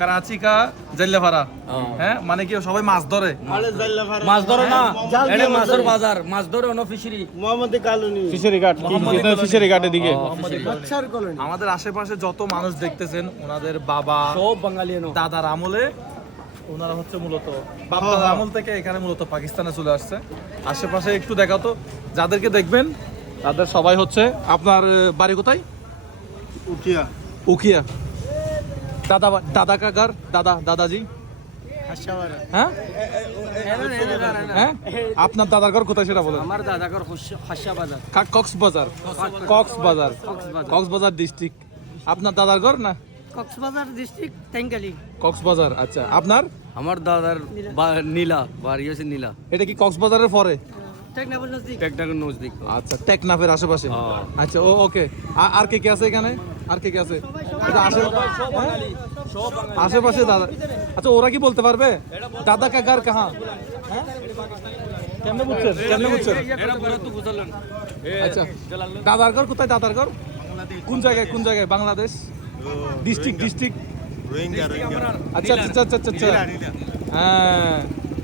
করাচি কা জল্লাপাড়া হ্যাঁ। মানে কি সবাই মাছ ধরে? মাছ ধরো না। এটা মাছের বাজার। মাছ ধরে অন্য ফিশারি মোহাম্মদ কালুনি। ফিশারি ঘাট ফিশারি ঘাটের দিকে। আমাদের আশেপাশে যত মানুষ দেখতেছেন ওনাদের বাবা সব বাঙালি এনো দাদার আমলে ওনারা হচ্ছে মূলত বাবার আমল থেকে এখানে মূলত পাকিস্তানে চলে আসছে। আশেপাশে একটু দেখাও তো। যাদেরকে দেখবেন তাদের সবাই হচ্ছে আপনার বাড়ি কোথায়? উকিয়া। উকিয়া। দাদা দাদা ঘর দাদা দাদাজি? হাসাবারা হ্যাঁ? হ্যাঁ? আপনার দাদার ঘর কোথায় সেটা বলেন। আমার হাসা বাজার কক্সবাজার। কক্সবাজার। কক্সবাজার। ডিস্ট্রিক্ট আপনার দাদার ঘর না? কক্সবাজার ডিস্ট্রিক্ট কক্সবাজার আচ্ছা। আপনার? আমার দাদার বা- নীলা বাড়ি হচ্ছে নীলা। এটা কি কক্সবাজারের পরে? টেকনাফের নজদিক আচ্ছা টেকনাফের আশেপাশে। আচ্ছা ও ওকে। আর কে কে আছে এখানে? আর কে কে আছে? আচ্ছা, হ্যাঁ? আশেপাশে দাদা আচ্ছা ওরা কি বলতে পারবে? দাদা কা গার কাহা? কেমনে বুঝছেন? কেমনে আচ্ছা। দাদার ঘর কোথায়? দাদার ঘর? কোন জায়গায়? কোন জায়গায়? বাংলাদেশ? ডিস্ট্রিক্ট ডিস্ট্রিক্ট আচ্ছা আচ্ছা আচ্ছা আচ্ছা, আচ্ছা। হ্যাঁ।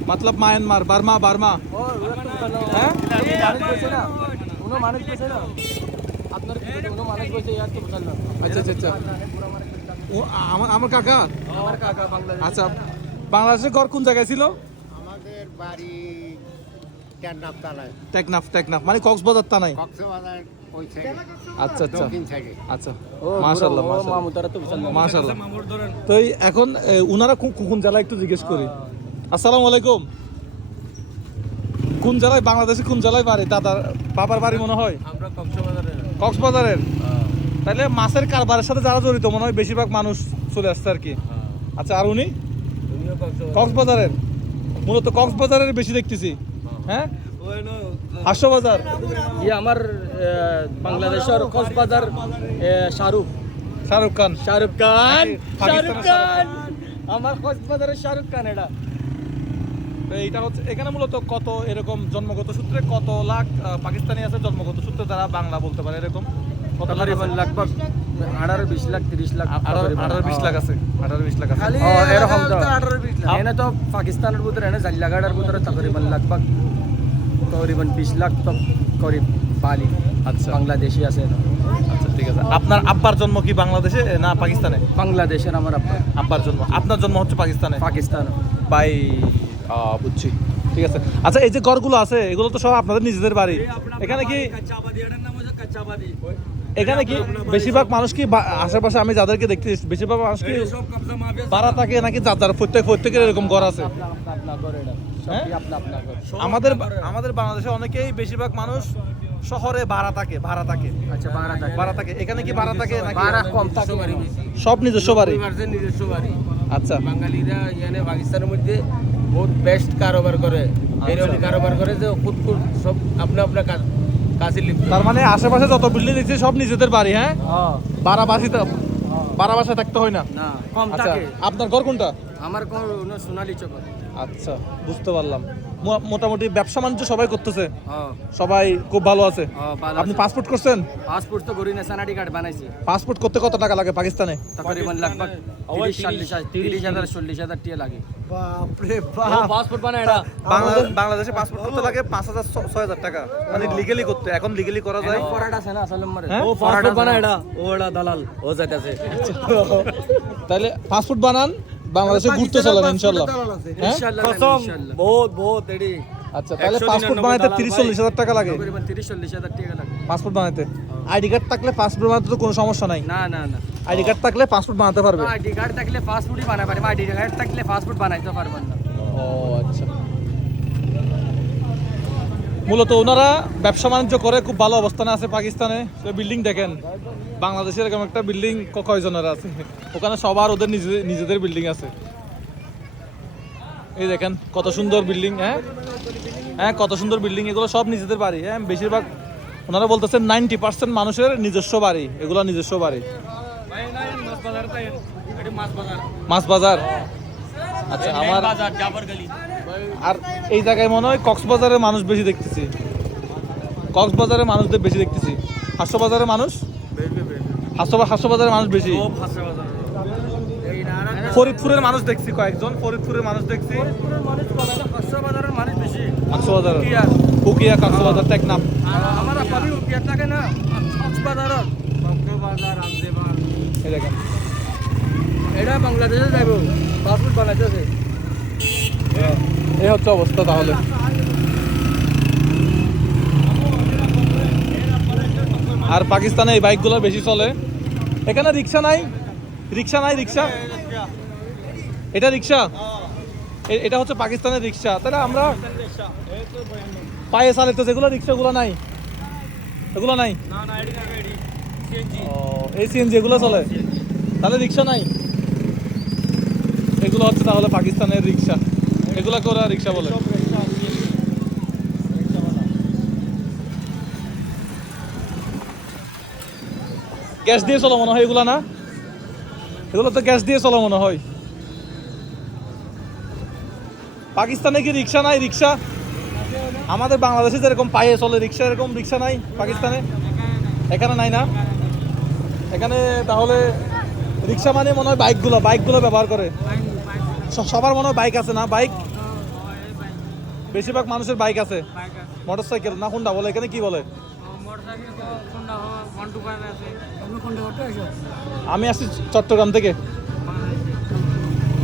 मतलब म्यांमार बर्मा बर्मा হ্যাঁ আচ্ছা আচ্ছা আচ্ছা ও আমার আমার কাকা আচ্ছা বাংলাদেশের ঘর কোন জায়গায় ছিল আমাদের বাড়ি টেন্নাপ তালায় টেকনাফ টেকনাফ মানে কক্সবাজার তা নাই কক্সবাজার ওই সাইডে আচ্ছা আচ্ছা দক্ষিণ সাইডে আচ্ছা মাশাআল্লাহ মাশাআল্লাহ মামুতারা তো বিশাল মাশাআল্লাহ তো এই এখন এ, উনারা কো- কোন জেলায় একটু জিজ্ঞেস করি আসসালামু আলাইকুম। কোন জেলায়? বাংলাদেশে কোন জেলায় বাড়ি? দাদার বাবার বাড়ি মনে হয়? আমরা কক্সবাজারে। কক্সবাজারের? তাহলে মাছের কারবারের সাথে যারা জড়িত মনে হয় বেশিরভাগ মানুষ চলে আসছে আর কি। আচ্ছা আর উনি? কক্সবাজারের। মূলত কক্সবাজারের বেশি দেখতেছি। হ্যাঁ। হাস্যবাজার। ইয়ে আমার বাংলাদেশের কক্সবাজার শাহরুখ। শাহরুখ খান। শাহরুখ খান! শাহরুখ খান। আমার কক্সবাজারের শাহরুখ খান এটা। এইটা হচ্ছে এখানে মূলত কত এরকম জন্মগত সূত্রে কত লাখ পাকিস্তানি আছে জন্মগত সূত্রে তারা বাংলা বলতে পারে এরকম? কত লাখ আছে? আঠারো বিশ লাখ তিরিশ লাখ আঠারো বিশ লাখ আছে আঠারো বিশ লাখ আছে। এরকম তো। এনে তো পাকিস্তানের ভিতরে এনে ভিতরে তকরিবান লাগভগ তকরিবান বিশ লাখ তো করিব বালি। আচ্ছা। বাংলাদেশি আছে। আচ্ছা ঠিক আছে। আপনার আব্বার জন্ম কি বাংলাদেশে না পাকিস্তানে? বাংলাদেশের আমার আব্বা। আব্বার জন্ম। আপনার জন্ম হচ্ছে পাকিস্তানে? পাকিস্তান। বাই বুঝছি। ঠিক আছে। আচ্ছা এই যে ঘরগুলো আছে এগুলো তো সব আপনাদের নিজেদের বাড়ি। এখানে কি এখানে কি বেশিরভাগ মানুষ কি আশেপাশে আমি যাদেরকে দেখতে বেশিরভাগ মানুষ কি ভাড়া থাকে নাকি যার প্রত্যেক প্রত্যেকের এরকম ঘর আছে? হ্যাঁ? আমাদের আমাদের বাংলাদেশে অনেকেই বেশিরভাগ মানুষ শহরে ভাড়া থাকে ভাড়া থাকে। আচ্ছা বাংলা থাকে। ভাড়া থাকে। এখানে কি ভাড়া থাকে নাকি? বারা কম থাকে সব নিজস্ব বাড়ি। নিজস্ব বাড়ি। আচ্ছা। বাঙালিরা এখানে পাকিস্তানের মধ্যে বহুত বেস্ট কারোবার করে। এরকম কারোবার করে যে খুদ খুদ সব আপনা আপনা কাজ কাজে লিপ্ত। তার মানে আশেপাশে যত বিল্ডিং দেখছি সব নিজেদের বাড়ি হ্যাঁ? বারাবাসি বাসিতে ভাড়া বাসায় থাকতে হয় না? না কম আচ্ছা থাকে। আপনার ঘর কোনটা? আমার ঘর সোনালী চক আচ্ছা বুঝতে পারলাম। মোটামুটি ব্যবসা বাণিজ্য সবাই করতেছে। হ্যাঁ। সবাই খুব ভালো আছে। হ্যাঁ, আপনি পাসপোর্ট করছেন? পাসপোর্ট তো করি না সানাডি কার্ড বানাইছি। পাসপোর্ট করতে কত টাকা লাগে পাকিস্তানে? তকরিবান লাগভগ তিরিশ চল্লিশ তিরিশ হাজার চল্লিশ হাজার টিয়া লাগে। বাপরে পাসপোর্ট বানায় এটা বাংলাদেশ বাংলাদেশে পাসপোর্ট করতে লাগে পাঁচ হাজার ছ- ছয় হাজার টাকা। মানে লিগেলি করতে এখন লিগেলি করা যায়। ফরাট আছে না আসলে মারে? হ্যাঁ? ও পাসপোর্ট বানায় এটা ও এটা দালাল ও যাইতাছে। তাহলে পাসপোর্ট বানান। বাংলাদেশে ঘুরতে চলেন ইনশাল্লাহ। হ্যাঁ? ইনশাআল্লাহ ইনশাআল্লাহ বহুত বহুত এডি আচ্ছা তাহলে পাসপোর্ট বানাইতে দালাল তিরিশ ভাই। চল্লিশ হাজার টাকা লাগে। তকরিবান তিরিশ চল্লিশ হাজার টাকা লাগে। পাসপোর্ট বানাইতে। আইডি কার্ড থাকলে পাসপোর্ট বানাতে তো কোনো সমস্যা নাই। না না না। আইডি কার্ড থাকলে পাসপোর্ট বানাতে পারবে। আইডি কার্ড থাকলে পাসপোর্টই বানাতে পারবে আইডি কার্ড থাকলে পাসপোর্ট বানাইতে পারবেন না। ও আচ্ছা। মূলত ওনারা ব্যবসা বাণিজ্য করে খুব ভালো অবস্থানে আছে পাকিস্তানে। বিল্ডিং দেখেন বাংলাদেশের এরকম একটা বিল্ডিং কয়জনের আছে? ওখানে সবার ওদের নিজে- নিজেদের বিল্ডিং আছে। এই দেখেন কত সুন্দর বিল্ডিং হ্যাঁ? হ্যাঁ কত সুন্দর বিল্ডিং এগুলো সব নিজেদের বাড়ি হ্যাঁ? বেশিরভাগ ওনারা বলতেছেন নাইনটি পার্সেন্ট মানুষের নিজস্ব বাড়ি এগুলো নিজস্ব বাড়ি। মাছ বাজার আচ্ছা আমার আর এই জায়গায় মনে হয় কক্সবাজারের মানুষ বেশি দেখতেছি। কক্সবাজারের মানুষদের বেশি দেখতেছি। হাস্যবাজারের মানুষ? হাস্য হাস্যবাজারের মানুষ বেশি। এই ফরিদপুরের মানুষ দেখছি কয়েকজন। ফরিদপুরের মানুষ দেখছি। ফরিদপুরের মানুষ কম এটা কক্সবাজার। উকিয়া কক্সবাজার বাংলাদেশে যাইব। পাসপোর্ট বানাইতেছে। এই হচ্ছে অবস্থা তাহলে। আর পাকিস্তানে এই বাইকগুলো বেশি চলে। এখানে রিক্সা নাই? রিক্সা নাই, রিক্সা? এটা রিক্সা? এ- এটা হচ্ছে পাকিস্তানের রিক্সা। তাহলে আমরা পায়ে চালাতে যেগুলো রিক্সাগুলো নাই? এগুলো নাই? এই সিএনজি এগুলো চলে? তাহলে রিক্সা নাই? এগুলো হচ্ছে তাহলে পাকিস্তানের রিক্সা। এগুলোকে ওরা রিক্সা বলে। গ্যাস দিয়ে চলো মনে হয় এগুলো না? এগুলো তো গ্যাস দিয়ে চলো মনে হয়। পাকিস্তানে কি রিক্সা নাই? রিক্সা? আমাদের বাংলাদেশে যেরকম পায়ে চলে, রিক্সা এরকম রিক্সা নাই পাকিস্তানে? এখানে নাই না? এখানে তাহলে রিক্সা মানে মনে হয় বাইকগুলো বাইকগুলো ব্যবহার করে। সবার মনে হয় বাইক আছে না? বাইক? বেশিরভাগ মানুষের বাইক আছে। মোটর সাইকেল না কোনটা বলে? এখানে কি বলে? আমি আসছি চট্টগ্রাম থেকে।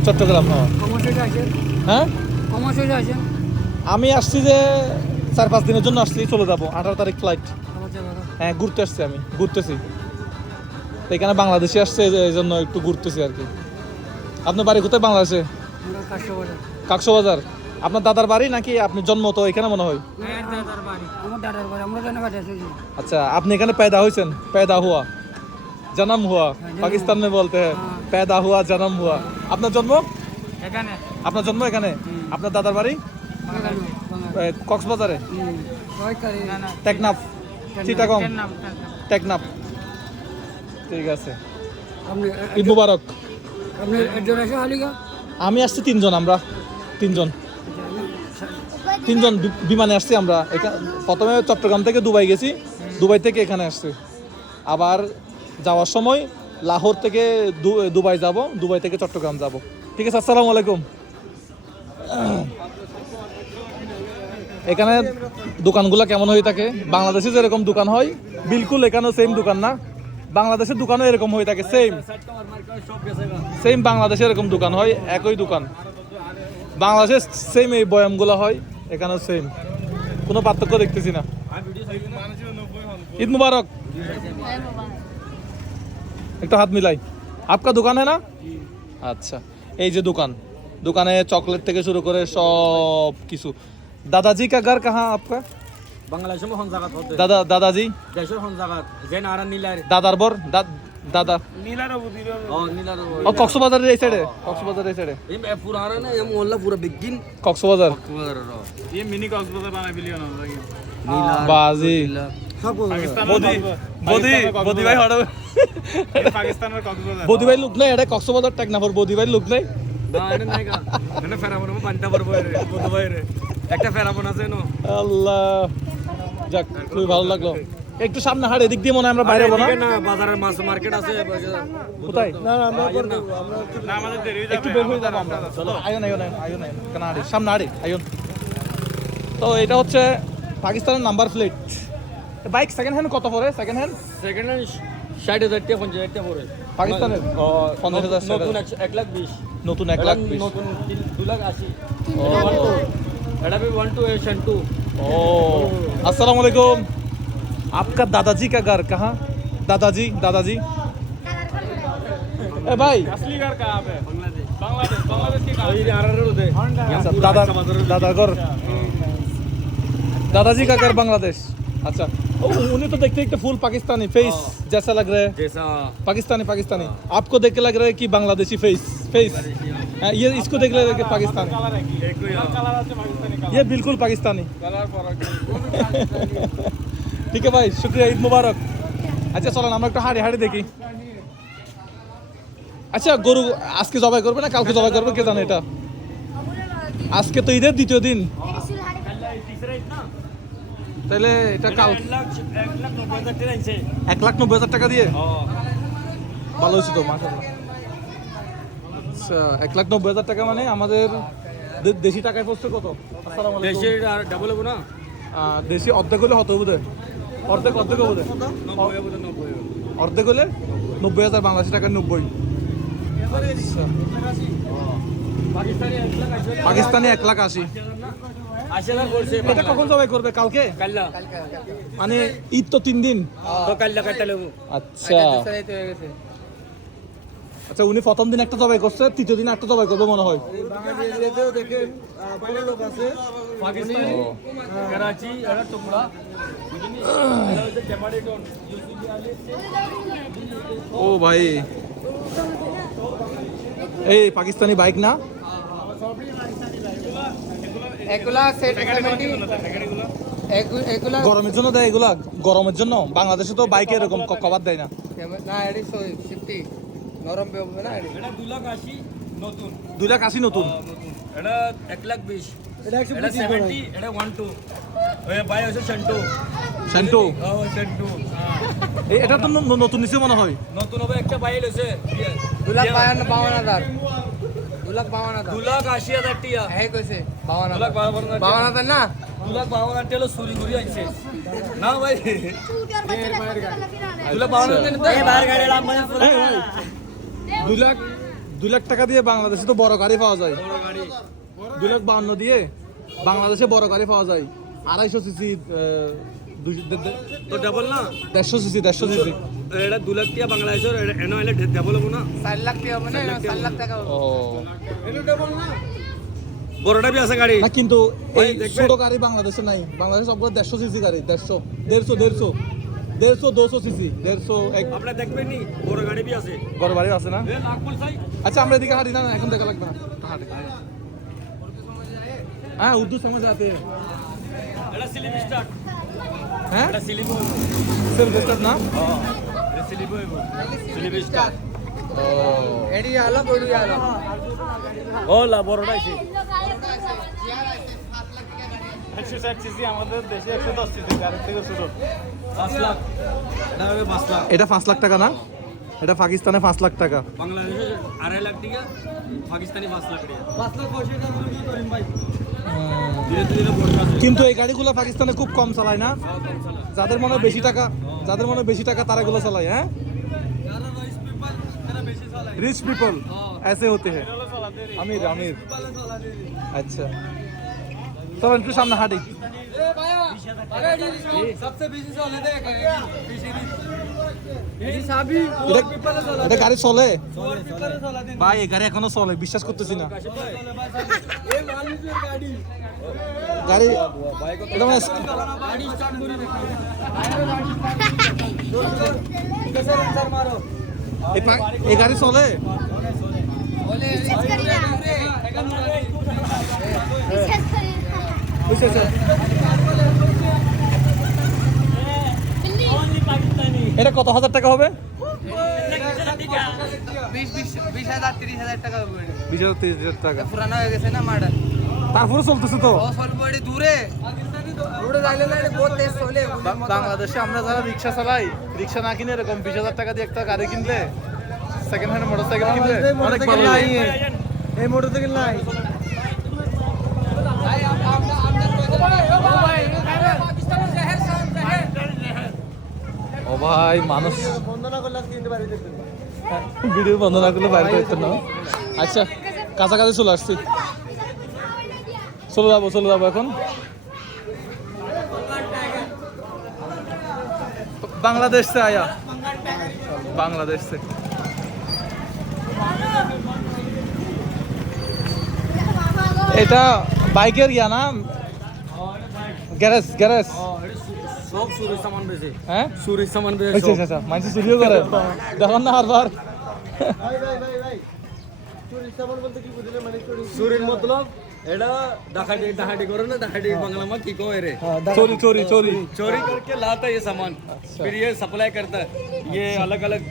চট্টগ্রাম হ্যাঁ। হ্যাঁ? আমি আসছি যে চার পাঁচ দিনের জন্য আসছি চলে যাব। আঠারো তারিখ ফ্লাইট হ্যাঁ ঘুরতে আসছি আমি ঘুরতেছি। এখানে বাংলাদেশে আসছে এই- জন্য একটু ঘুরতেছি আর কি। আপনার বাড়ি কোথায় বাংলাদেশে? কাকসবাজার। আপনার দাদার বাড়ি নাকি আপনি জন্ম তো এখানে মনে হয় দাদার বাড়ি আমার দাদার বাড়ি আমরা জানা কাছে আছি अच्छा आपने कहने पैदा हुए सन पैदा हुआ जन्म हुआ पाकिस्तान में बोलते हैं पैदा हुआ जन्म हुआ अपना जन्म এখানে আপনার জন্ম এখানে আপনার দাদার বাড়ি এ, কক্সবাজারে ছয় তারিখ না না টেকনাফ চিটাগং টেকনাফ ঠিক আছে আপনি ঈদ মুবারক আপনি একজন আসে হালিকা আমি আসছি তিনজন আমরা তিনজন তিনজন বিমানে আসছি আমরা। এখা- প্রথমে চট্টগ্রাম থেকে দুবাই গেছি। দুবাই থেকে এখানে আসছি। আবার যাওয়ার সময় লাহোর থেকে দুবাই যাব, দুবাই থেকে চট্টগ্রাম যাব। ঠিক আছে, আসসালামু আলাইকুম। এখানে দোকানগুলো কেমন হয়ে থাকে? বাংলাদেশে যেরকম দোকান হয়, বিলকুল এখানেও সেম দোকান না। বাংলাদেশের দোকানও এরকম হয়ে থাকে সেম সেম বাংলাদেশে এরকম দোকান হয়, একই দোকান। বাংলাদেশে সেম এই বয়ামগুলো হয়। এখানেও সেম কোনো পার্থক্য দেখতেছি না। ঈদ মুবারক। একটু হাত মিলাই। আপকা দোকান है না? আচ্ছা এই যে দোকান। দোকানে চকলেট থেকে শুরু করে সব কিছু। দাদাজি কা ঘর কাহা আপকা? বাংলাদেশে দাদা দাদাজি? দেশের দাদার বর? দাদা? ও কক্সবাজারের এই সাইডে কক্সবাজারের এই সাইডে এম আরে না এই মোল্লা পুরা বিগিন কক্সবাজার। এই মিনি কক্সবাজার বানাই বিলিয়ন বাজি। বদি ভাই হঠাৎ পাকিস্তানের কক্সবাজার। বদি ভাই লুক নাই এটা কক্সবাজার ট্যাগ না বদি ভাই লুক নাই? একটা ফেরামন আছে আল্লাহ। যাক খুবই ভালো লাগল। একটু সামনে হাড় এদিক দিয়ে মনে হয় আমরা বাইরে বলা না? বাজারের মাছ মার্কেট আছে কোথায়? না না আমরা না। আমাদের দেরি হয়ে যাবে একটু বের হয়ে যাব আমরা। চলো। আয়ন আয়ন আয়ন আয়ন কেন আরে সামনে আড়ে আয়ো তো এটা হচ্ছে পাকিস্তানের number plate. Bike second hand কত পড়ে? সেকেন্ড হ্যান্ড সেকেন্ড হ্যান্ড ষাট হাজার টাকা পঞ্চাশ হাজার টাকা পড়ে। পাকিস্তানের? পঞ্চাশ হাজার নতুন এক লাখ বিশ। নতুন এক লাখ বিশ। নতুন দু লাখ আশি। এটা B one two Asian two. ও আসসালামু আলাইকুম। आपका दादाजी का घर कहाँ दादाजी दादाजी ए भाई असली घर कहाँ पे बांग्लादेश दादा दादा घर दादाजी का घर बांग्लादेश अच्छा उन्हें तो देखते देखते फुल पाकिस्तानी फेस जैसा लग रहा है जैसा पाकिस्तानी पाकिस्तानी आपको देख के लग रहा है कि बांग्लादेशी फेस फेस ये इसको देख लग रहा है कि पाकिस्तानी ये बिल्कुल पाकिस्तानी ঠিক আছে ভাই শুক্রিয়া ঈদ মুবারক। আচ্ছা চলেন আমরা একটু হাঁড়ি হাঁড়ি দেখি। আচ্ছা গরু আজকে জবাই করবে না কালকে জবাই করবে? কে জানে এটা? আজকে তো ঈদের দ্বিতীয় দিন। তাহলে এটা কাল এক লাখ নব্বই হাজার টাকা দিয়ে? ভালো হয়েছে তো আচ্ছা এক লাখ নব্বই হাজার টাকা মানে আমাদের দেশি টাকায় পড়ছে কত? দেশি ডাবল দেশি অর্ধেক হলে হতো বোধ হয় অর্ধেক অর্ধেক হবে। অর্ধেক হলে নব্বই হাজার বাংলাদেশি টাকা নব্বই। আচ্ছা। পাকিস্তানি এক লাখ আশি এটা কখন জবাই করবে? কালকে? মানে ঈদ তো তিন দিন। লেবো। আচ্ছা। আচ্ছা উনি প্রথম দিন একটা জবাই করছে তৃতীয় দিন একটা জবাই করবে মনে হয়। ও ভাই। এই পাকিস্তানি বাইক না? গরমের জন্য দেয় এগুলা গরমের জন্য। বাংলাদেশে তো বাইকে এরকম কভার দেয় না। দুই লাখ আশি নতুন। এটা এক লাখ বিশ। এটা সেভেন্টি এটা ওয়ান টু ভাই হচ্ছে সেন্টু সেন্টু এই এটা তো নতুন নিচে মনে হয়। নতুন হবে একটা বাইল হয়েছে দু লাখ বাউন্ন বাউন্ন হাজার দু লাখ বাউন্ন হাজার দু লাখ আশি হাজার টিয়া। হ্যাঁ কইছে বাউন্ন দু লাখ হাজার বাউন্ন হাজার না? দু লাখ বাউন্ন হাজার টিয়া ঘুরি আছে না ভাই। দু লাখ বাউন্ন হাজার দুই লাখ দুই লাখ টাকা দিয়ে বাংলাদেশে তো বড় গাড়ি পাওয়া যায়। দুই লাখ বাউন্ন দিয়ে বাংলাদেশে বড় গাড়ি পাওয়া যায়। আড়াইশো সিসি তো ডাবল না? দেড়শো সিসি দেড়শো সিসি এটা দু লাখ টিয়া বাংলাদেশের এনে ডাবল হব না? চার লাখ টাকা হবে না চার লাখ টাকা বড়টা বি আছে গাড়ি। না কিন্তু এই ছোট গাড়ি বাংলাদেশে নাই। বাংলাদেশে সবগুলো দেড়শো সিসি গাড়ি দেড়শো দেড়শো দেড়শো। দেড়শো দুশো সিসি দেড়শো এক দেখবেন নি বড় গাড়ি বি আছে। বড় বাড়ি আছে না? আচ্ছা আমরা এদিকে হাঁটি না এখন দেখা লাগবে না। হাঁটি হ্যাঁ উর্দু সমঝ আতে এটা স্লিপ স্টার্ট হ্যাঁ? এটা স্লিপ সেলফ স্টার্ট না এটা স্লিপ হইব। স্লিপ আলো আলো ও লা বড়টা আছে একশো ষাট সিসি আমাদের দেশে একশো দশ সিসি গাড়ির থেকে ছোট। পাঁচ লাখ। এটা পাঁচ লাখ। এটা পাঁচ লাখ টাকা না? এটা পাকিস্তানে পাঁচ লাখ টাকা। বাংলাদেশে আড়াই লাখ টাকা পাকিস্তানি পাঁচ লাখ টাকা। পাঁচ লাখ ভাই বড় আছে কিন্তু এই গাড়িগুলো পাকিস্তানে খুব কম চালায় না যাদের মনে হয় বেশি টাকা যাদের মনে হয় বেশি টাকা তারা এগুলো চালায় হ্যাঁ रिच पीपल ऐसे होते हैं अमीर अमीर अच्छा तो একটু সামনে হাঁটি। গাড়ি চলে? গাড়ি এখনও চলে, বিশ্বাস করতেছি না। গাড়ি মানে গাড়ি চলে? বুঝতেছে এটা কত হাজার টাকা হবে? বিশ বিশ বিশ হাজার তিরিশ হাজার টাকা বিশ হাজার তিরিশ হাজার টাকা। পুরানো হয়ে গেছে না মাডার তারপরে চলতেছে তো? ও দূরে। দূরে না এটি বহুত তেজ চলে বাংলাদেশে আমরা যারা রিক্সা চালাই রিক্সা না কিনে এরকম বিশ হাজার টাকা দিয়ে একটা গাড়ি কিনলে সেকেন্ড হ্যান্ড মোটর সাইকেল কিনলে অনেক ভালো এই মোটরসাইকেল নাই। সবাই মানুষ। ভিডিও বন্ধ না করলে বাড়িতে যেত না। আচ্ছা কাছাকাছি চলে আসছি। চলে যাব চলে যাব এখন। বাংলাদেশ থেকে আয়া। বাংলাদেশ থেকে। এটা বাইকের গিয়া না? Garage garage. সব সুরেশ সামান বেশি হ্যাঁ चोरी चोरी चोरी चोरी करके लाता है ये सामान फिर ये सप्लाई करता है ये अलग अलग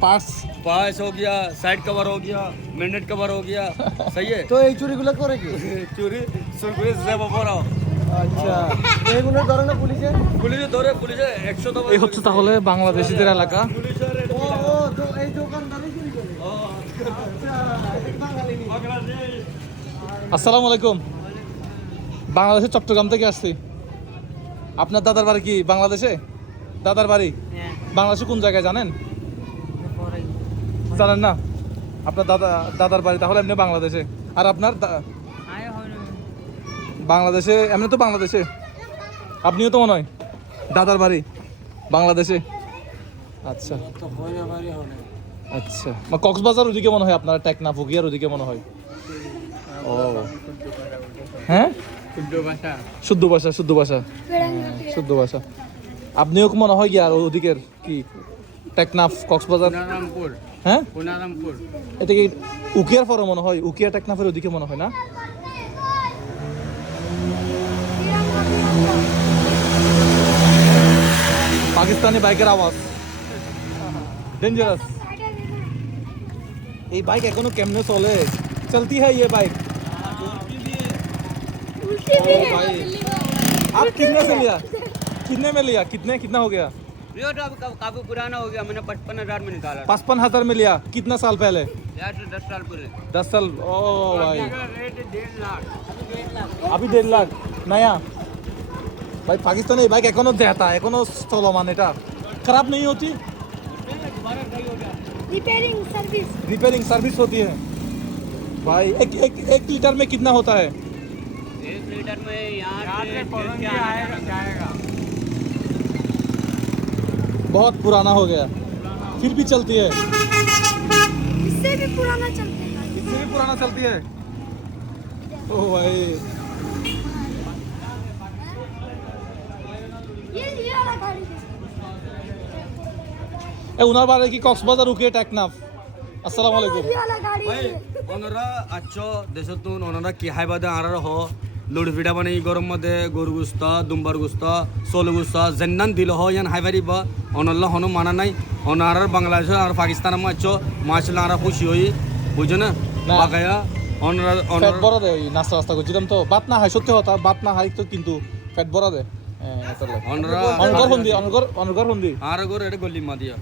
पास पास हो गया साइड कवर हो गया मिनट कवर हो गया सही है तो ये चोरी गुला करे चोरी सुरगुरे से बाबा আচ্ছা। একশো এই হচ্ছে তাহলে বাংলাদেশিদের এলাকা। আসসালামু আলাইকুম। বাংলাদেশের চট্টগ্রাম থেকে আসছি। আপনার দাদার বাড়ি কি বাংলাদেশে? দাদার বাড়ি? হ্যাঁ। বাংলাদেশে কোন জায়গায় জানেন? জানেন না? আপনার দাদা দাদার বাড়ি তাহলে এমনি বাংলাদেশে। আর আপনার বাংলাদেশে এমনি তো বাংলাদেশে। আপনিও তো মনে হয় দাদার বাড়ি বাংলাদেশে। আচ্ছা। আচ্ছা। কক্সবাজার ওদিকে মনে হয় আপনার টেকনা ফুকিয়ার ওদিকে মনে হয়। ও। হ্যাঁ? শুদ্ধ ভাষা শুদ্ধ ভাষা। শুদ্ধ ভাষা। আপনিও মনে হয় কি আর ওদিকের কি টেকনাফ কক্সবাজার? হ্যাঁ? এটা কি উকিয়ার পরে মনে হয়? উকিয়া টেকনাফের ওদিকে মনে হয় না? পাকিস্তানি বাইকের আওয়াজ डेंजरस এই বাইক এখনো কেমনে চলে চলতি है ये बाइक ओ भाई आप कितने से लिया कितने में लिया कितने कितना हो गया ये तो अब का- काफी पुराना हो गया मैंने पचपन हजार में निकाला पचपन हजार में लिया कितना साल पहले यार से दस साल पूरे दस साल ओ भाई रेट डेढ़ लाख अभी डेढ़ लाख नया भाई पाकिस्तान बाइक एकोनो देता है एकोनो चलमान এটা। खराब नहीं होती रिपेयरिंग सर्विस रिपेयरिंग सर्विस होती है भाई एक एक एक लीटर में कितना होता है एक लीटर में यहाँ बहुत पुराना हो गया। फिर भी चलती है। इससे भी पुराना चलती है। इससे भी पुराना चलती है। ओ भाई। এ ওনার কি কক্সবাজার উকে টেকনাফ আসসালামু আলাইকুম ভাই ওনারা আচ্ছা দেশতুন ওনারা কি হাইবাদে আর হ লুড়ি পিঠা বানি গরম মধ্যে গরু গুস্তা দুম্বার গুস্তা সোল গুস্তা জেন্নান দিল হ ইয়ান হাইবারি বা অনল্লা হনো মানা নাই অনার বাংলাদেশ আর পাকিস্তান মা আচ্ছা মাছল আর খুশি হই বুঝো না বাগায়া অনরা অনরা বড় দে নাস্তা রাস্তা করছিলাম তো বাত না হয় সত্যি কথা বাত না হয় তো কিন্তু ফ্যাট বড় দে অনরা অনগর হন্দি অনগর অনগর হন্দি আর গর এটা গল্লি মা দিয়া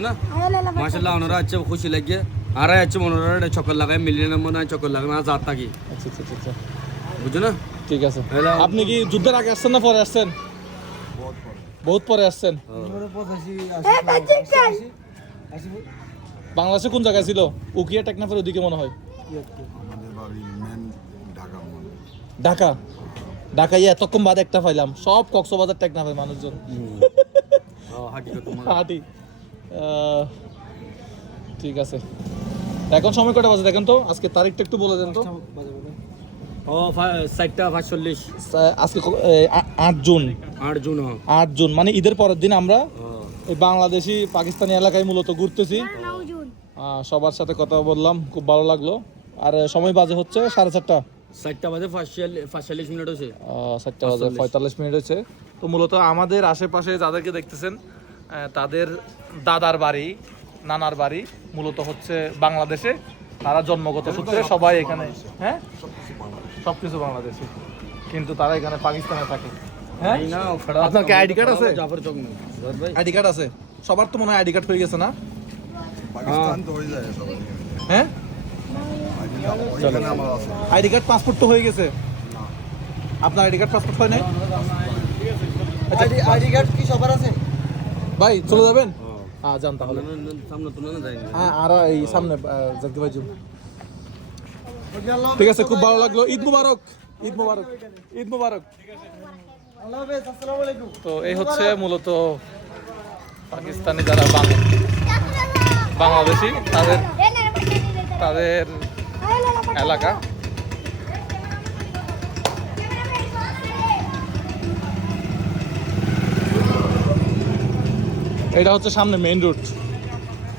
না খুশি চক্কর মিলিয়ে চক্কর না না ঠিক আছে আপনি কি যুদ্ধের আগে আসছেন না পরে আসছেন বহুত পরে আসছেন বাংলাদেশে কোন জায়গায় ছিল উকিয়া টেকনাফের ওদিকে মনে হয় ঢাকা ঢাকায় এতক্ষণ বাদে একটা পাইলাম সব কক্সবাজার টেকনাফের মানুষজন হাঁটি ঠিক আছে। এখন সময় কটা বাজে দেখেন তো? আজকে তারিখটা একটু বলে দেন তো। ও সাতটা পাঁচচল্লিশ। আজকে আট জুন। আট জুন আট জুন মানে ঈদের পরের দিন আমরা এই বাংলাদেশি পাকিস্তানি এলাকায় মূলত ঘুরতেছি। সবার সাথে কথা বললাম খুব ভালো লাগল। আর সময় বাজে হচ্ছে সাড়ে চারটা। সাইটটা বাজে পাঁচচল্লিশ পাঁচচল্লিশ মিনিট হচ্ছে চারটা বাজে পঁয়তাল্লিশ। মিনিট হচ্ছে তো মূলত আমাদের আশেপাশে যাদেরকে দেখতেছেন তাদের দাদার বাড়ি নানার বাড়ি মূলত হচ্ছে বাংলাদেশে। তারা জন্মগত সূত্রে সবাই এখানে হ্যাঁ? সব কিছু বাংলাদেশে। কিন্তু তারা এখানে পাকিস্তানে থাকে। হ্যাঁ? আপনার কি ID card আছে? জাফর চক আইডি কার্ড আছে। সবার তো মনে হয় আইডি কার্ড হয়ে গেছে না? পাকিস্তান তো হয়ে। যায় সবাই হ্যাঁ? আইডি কার্ড পাসপোর্ট তো হয়ে গেছে। আপনার আইডি কার্ড পাসপোর্ট হয় নাই? আচ্ছা, আইডি কার্ড কি সবার আছে? ভাই চলে যাবেন? হ্যাঁ যান তাহলে। হ্যাঁ আর এই সামনে জাগদি ভাই ঠিক আছে খুব ভালো লাগল। ঈদ মুবারক ঈদ মুবারক ঈদ মুবারক। তো এই হচ্ছে মূলত পাকিস্তানি যারা বাংলাদেশি তাদের তাদের এলাকা। এটা হচ্ছে সামনে মেইন রোড